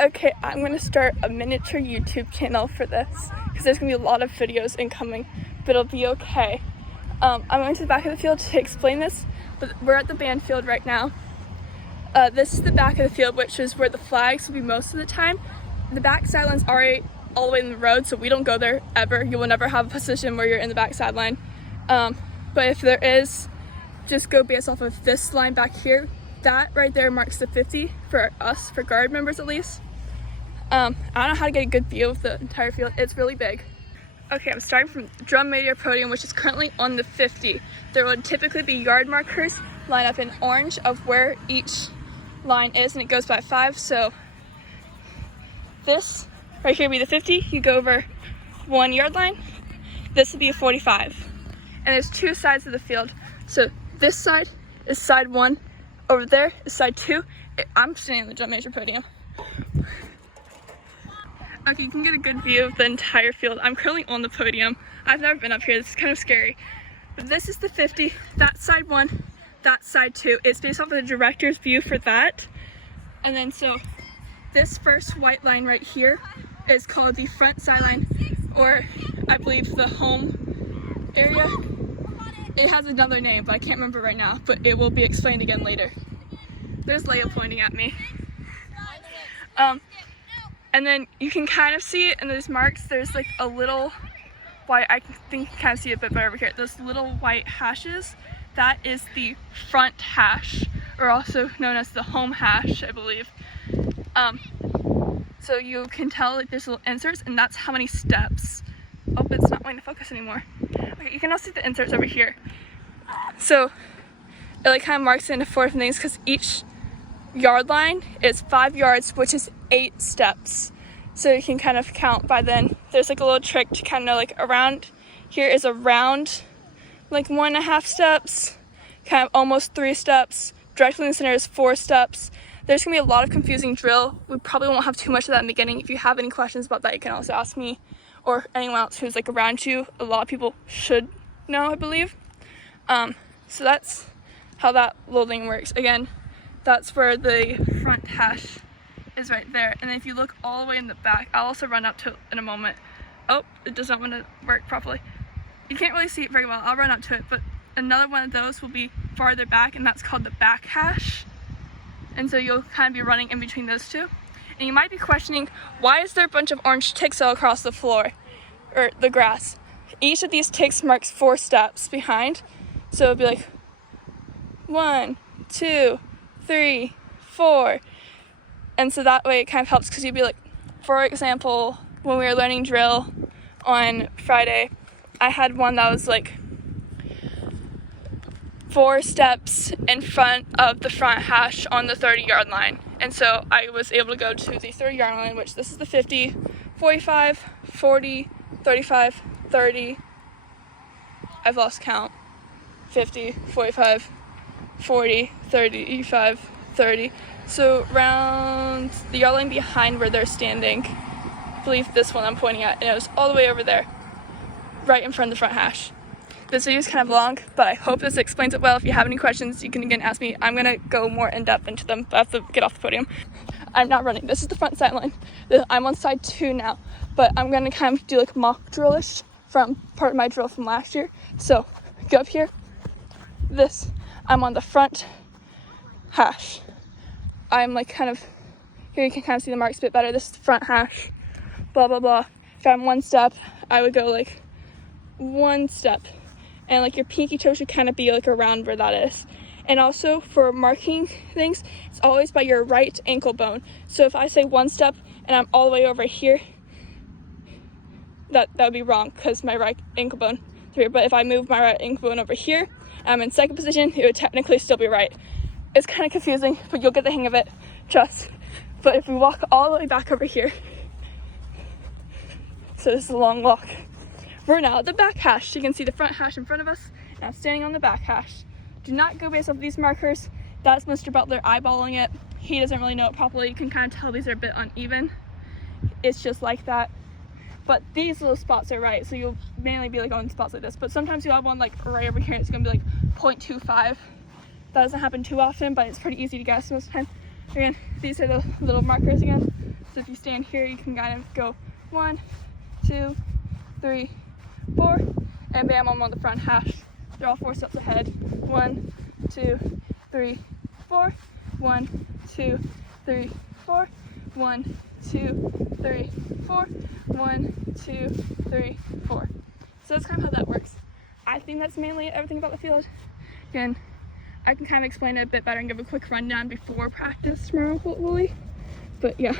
Okay, I'm going to start a miniature YouTube channel for this because there's going to be a lot of videos incoming, but it'll be okay. I'm going to the back of the field to explain this, but we're at the band field right now. This is the back of the field, which is where the flags will be most of the time. The back sideline's already all the way in the road, so we don't go there ever. You will never have a position where you're in the back sideline. But if there is, just go based off of this line back here. That right there marks the 50 for us, for guard members at least. I don't know how to get a good view of the entire field. It's really big. Okay, I'm starting from drum major podium, which is currently on the 50. There would typically be yard markers lined up in orange of where each line is, and it goes by 5. So this right here would be the 50. You go over 1 yard line. This would be a 45. And there's 2 sides of the field. So this side is side 1. Over there is side 2. I'm standing on the drum major podium. Okay, you can get a good view of the entire field. I'm currently on the podium. I've never been up here. This is kind of scary. But this is the 50. That's side 1. That's side 2. It's based off of the director's view for that. And then so this first white line right here is called the front sideline, or I believe the home area. It has another name, but I can't remember right now, but it will be explained again later. There's Leia pointing at me. And then you can kind of see it in those marks. There's like a little white, I think you can kind of see it a bit better over here. Those little white hashes, that is the front hash, or also known as the home hash, I believe. So you can tell like there's little inserts, and that's how many steps. Oh, it's not wanting to focus anymore. Okay, you can also see the inserts over here. So it like kind of marks it into 4 different things because each yard line is 5 yards, which is 8 steps. So you can kind of count by then. There's like a little trick to kind of know, like around here is around like 1.5 steps, kind of almost 3 steps. Directly in the center is 4 steps. There's gonna be a lot of confusing drill. We probably won't have too much of that in the beginning. If you have any questions about that, you can also ask me or anyone else who's like around you. A lot of people should know, I believe. So that's how that little thing works. Again, that's where the front hash is right there. And then if you look all the way in the back, I'll also run up to it in a moment. Oh, it does not want to work properly. You can't really see it very well. I'll run up to it, but another one of those will be farther back, and that's called the back hash. And so you'll kind of be running in between those two. And you might be questioning, why is there a bunch of orange ticks all across the floor, or the grass? Each of these ticks marks 4 steps behind. So it'll be like 1, 2, 3, 4. And so that way it kind of helps, because you'd be like, for example, when we were learning drill on Friday, I had one that was like 4 steps in front of the front hash on the 30-yard line. And so I was able to go to the 30-yard line, which this is the 50, 45, 40, 35, 30. I've lost count. 50, 45, 40, 35, 30. So round the yard line behind where they're standing, I believe this one I'm pointing at, and it was all the way over there, right in front of the front hash. This video is kind of long, but I hope this explains it well. If you have any questions, you can again ask me. I'm gonna go more in depth into them, but I have to get off the podium. I'm not running. This is the front sideline. I'm on side 2 now, but I'm gonna kind of do like mock drillish from part of my drill from last year. So go up here. I'm on the front hash. I'm like kind of, here you can kind of see the marks a bit better. This is the front hash, blah, blah, blah. If I'm 1 step, I would go like 1 step. And like your pinky toe should kind of be like around where that is. And also for marking things, it's always by your right ankle bone. So if I say 1 step and I'm all the way over here, that would be wrong because my right ankle bone is here. But if I move my right ankle bone over here, I'm in second position, it would technically still be right. It's kind of confusing, but you'll get the hang of it, trust. But if we walk all the way back over here, so this is a long walk. We're now at the back hash. You can see the front hash in front of us, and I'm standing on the back hash. Do not go based off these markers. That's Mr. Butler eyeballing it. He doesn't really know it properly. You can kind of tell these are a bit uneven. It's just like that. But these little spots are right, so you'll mainly be like on spots like this. But sometimes you'll have one like right over here, and it's gonna be like 0.25. That doesn't happen too often, but it's pretty easy to guess most of the time. Again, these are the little markers again. So if you stand here, you can kind of go 1, 2, 3, 4, and bam, I'm on the front hash. They're all 4 steps ahead. 1, 2, 3, 4. 1, 2, 3, 4. 1, 2, 3, 4. 1, 2, 3, 4. So that's kind of how that works. I think that's mainly everything about the field. Again, I can kind of explain it a bit better and give a quick rundown before practice tomorrow, hopefully. But yeah.